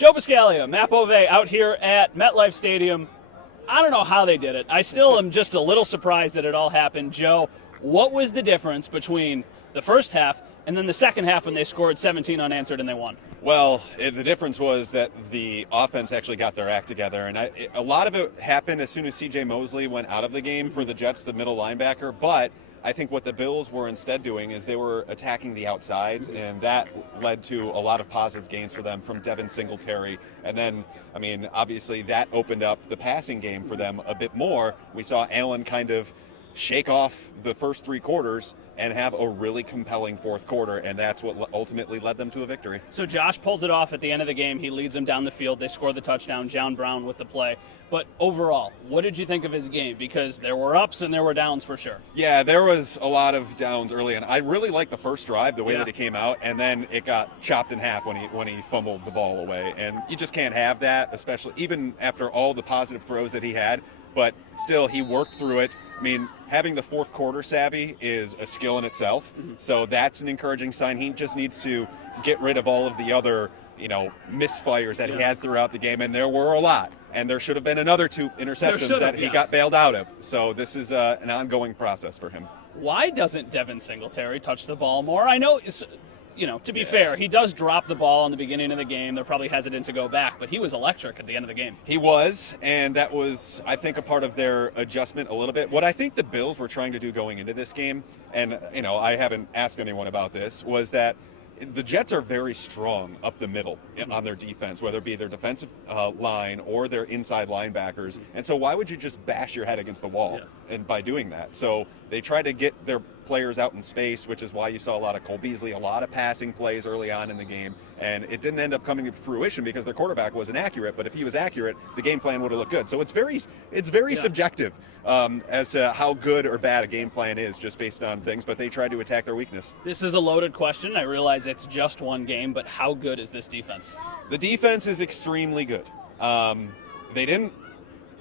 Joe Buscaglia, Matt Bove, out here at MetLife Stadium. I don't know how they did it. I still am just a little surprised that it all happened. Joe, what was the difference between the first half and then the second half when they scored 17 unanswered and they won? Well, the difference was that the offense actually got their act together, and a lot of it happened as soon as C.J. Mosley went out of the game for the Jets, the middle linebacker. But I think what the Bills were instead doing is they were attacking the outsides, and that led to a lot of positive gains for them from Devin Singletary. And then, I mean, obviously that opened up the passing game for them a bit more. We saw Allen kind of shake off the first three quarters and have a really compelling fourth quarter, and that's what ultimately led them to a victory. So Josh pulls it off at the end of the game. He leads them down the field. They score the touchdown. John Brown with the play. But overall, what did you think of his game? Because there were ups and there were downs for sure. Yeah, there was a lot of downs early on. I really liked the first drive, the way that it came out, and then it got chopped in half when he fumbled the ball away. And you just can't have that, especially even after all the positive throws that he had. But still, he worked through it. I mean, having the fourth quarter savvy is a skill in itself. So that's an encouraging sign. He just needs to get rid of all of the other, misfires that he had throughout the game. And there were a lot. And there should have been another two interceptions that he got bailed out of. So this is an ongoing process for him. Why doesn't Devin Singletary touch the ball more? I know to be fair, he does drop the ball in the beginning of the game. They're probably hesitant to go back, but he was electric at the end of the game. He was, and that was, I think, a part of their adjustment a little bit. What I think the Bills were trying to do going into this game, and, I haven't asked anyone about this, was that the Jets are very strong up the middle on their defense, whether it be their defensive line or their inside linebackers. And so why would you just bash your head against the wall and by doing that? So they try to get their players out in space, which is why you saw a lot of Cole Beasley, a lot of passing plays early on in the game. And it didn't end up coming to fruition because their quarterback wasn't accurate. But if he was accurate, the game plan would have looked good. So it's very subjective as to how good or bad a game plan is just based on things. But they tried to attack their weakness. This is a loaded question. I realize it's just one game, but how good is this defense? The defense is extremely good. They didn't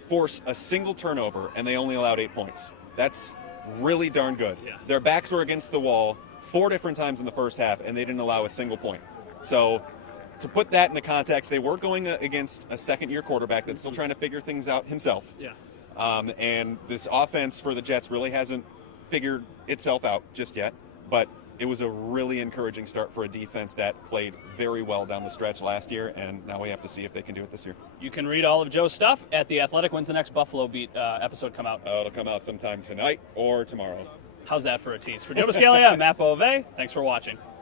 force a single turnover, and they only allowed 8 points. That's really darn good. Their backs were against the wall 4 different times in the first half, and they didn't allow a single point. So to put that into context, they were going against a second-year quarterback that's still trying to figure things out himself. And this offense for the Jets really hasn't figured itself out just yet, but it was a really encouraging start for a defense that played very well down the stretch last year, and now we have to see if they can do it this year. You can read all of Joe's stuff at The Athletic. When's the next Buffalo Beat episode come out? It'll come out sometime tonight or tomorrow. How's that for a tease? For Joe Buscaglia, I'm Matt Bove. Thanks for watching.